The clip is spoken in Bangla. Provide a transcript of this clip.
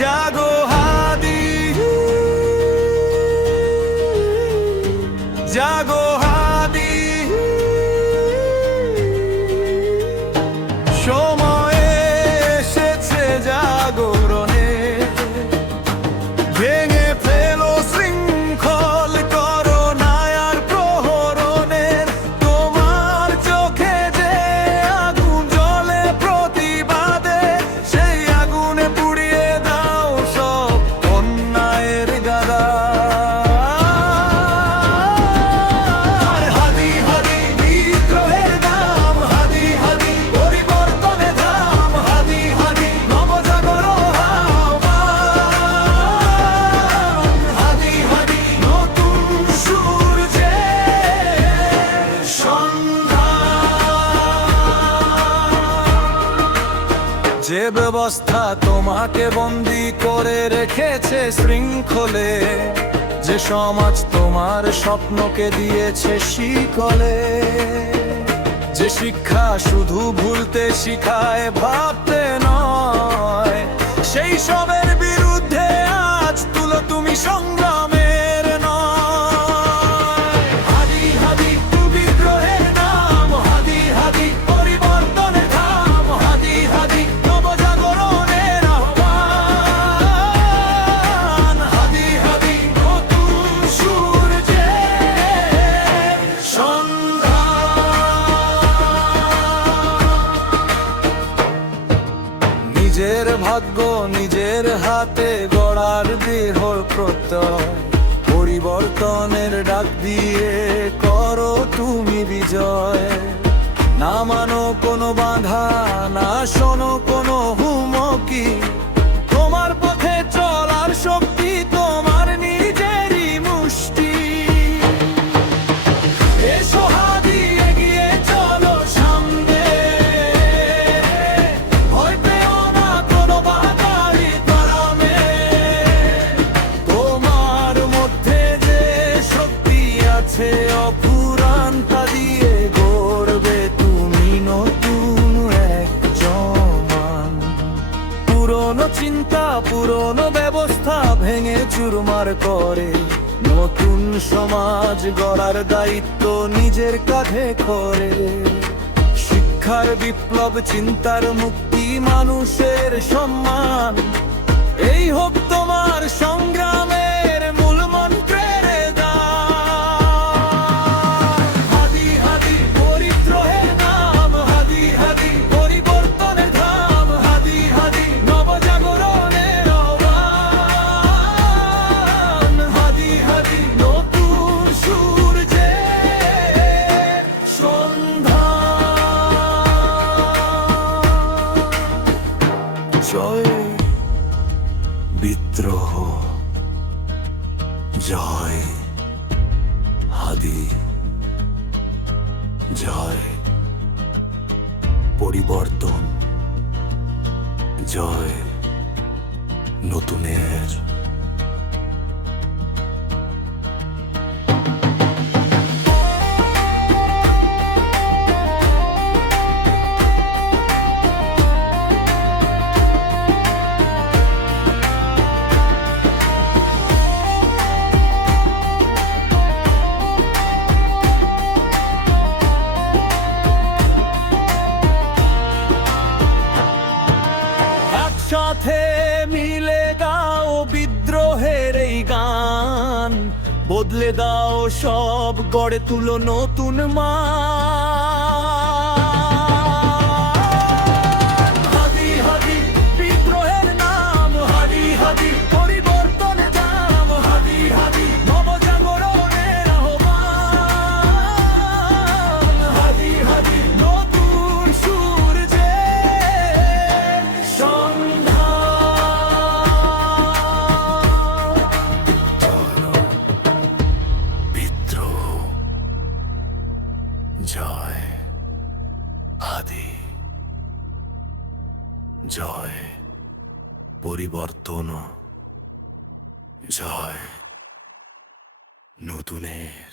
জাগো হাদি, জাগো হাদি, সময় এসেছে জাগরণে, ভেঙে ফেলো শৃঙ্খল, করো নায়ার প্রহরণের। তোমার চোখে যে আগুন জ্বলে প্রতিবাদে, সেই আগুনে পুড়িয়ে দাও সব অন্যায়ের গাদা। হাদি হাদি বিদ্রোহের নাম, হাদি হাদি পরিবর্তনের ধাম, হাদি হাদি নবজাগরণ আহ্বান, হাদি হাদি নতুন সূর্যের সন্ধান। যে ব্যবস্থা তোমাকে বন্দী করে রেখেছে শৃঙ্খলে, যে সমাজ তোমার স্বপ্নকে দিয়েছে শিকলে, যে শিক্ষা শুধু ভুলতে শিখায় ভাবতে নয়, সেই সবের বিরুদ্ধে আজ তুলো তুমি সংগ্রামের নয়। হাদি হাদি বিদ্রোহের নাম, হাদি হাদি পরিবর্তনের ধাম, হাদি হাদি নবজাগরণের আহ্বান, হাদি হাদি নতুন সূর্যের সন্ধান। নিজের ভাগ্য নিজের হাতে গড়ার দৃঢ় প্রত্যয়, পরিবর্তনের ডাক দিয়ে করো তুমি বিজয়। না মানো কোনো বাধা, না শোনো কোনো হুমকি, তোমার পথে চলার শক্তি তোমার নিজেরই মুষ্টি। এসো হাদি এগিয়ে চলো সামনে, ভয় পেও না কোনো বাধারই তাড়ামে। তোমার মধ্যে যে শক্তি আছে অফুরান, তা দিয়ে গড়বে তুমি নতুন এক জমান। পুরনো চিন্তা পুরনো ব্যবস্থা ভেঙে চুরমার করে, নতুন সমাজ গড়ার দায়িত্ব নিজের কাঁধে করে। শিক্ষার বিপ্লব, চিন্তার মুক্তি, মানুষের সম্মান, এই হোক তোমার সংগ্রামের মূল মন্ত্রের দান। হাদি হাদি পরিত্রাণের নাম, হাদি হাদি পরিবর্তনের ধাম, হাদি হাদি নবজাগরণের আহ্বান, হাদি হাদি নতুন সূর্যের সন্ধান। জয় বিদ্রোহ, জয় হাদি, জয় পরিবর্তন, জয় নতুনের। একসাথে মিলে গাও বিদ্রোহের এই গান, বদলে দাও সব, গড়ে তুলো নতুন মান। হাদি হাদি বিদ্রোহের নাম, হাদি হাদি পরিবর্তনের ধাম, হাদি হাদি নবজাগরণের আহ্বান, হাদি হাদি নতুন সূর্যের সন্ধান। বিদ্রোহ, জয় হাদি, জয় পরিবর্তন, জয় নতুনের।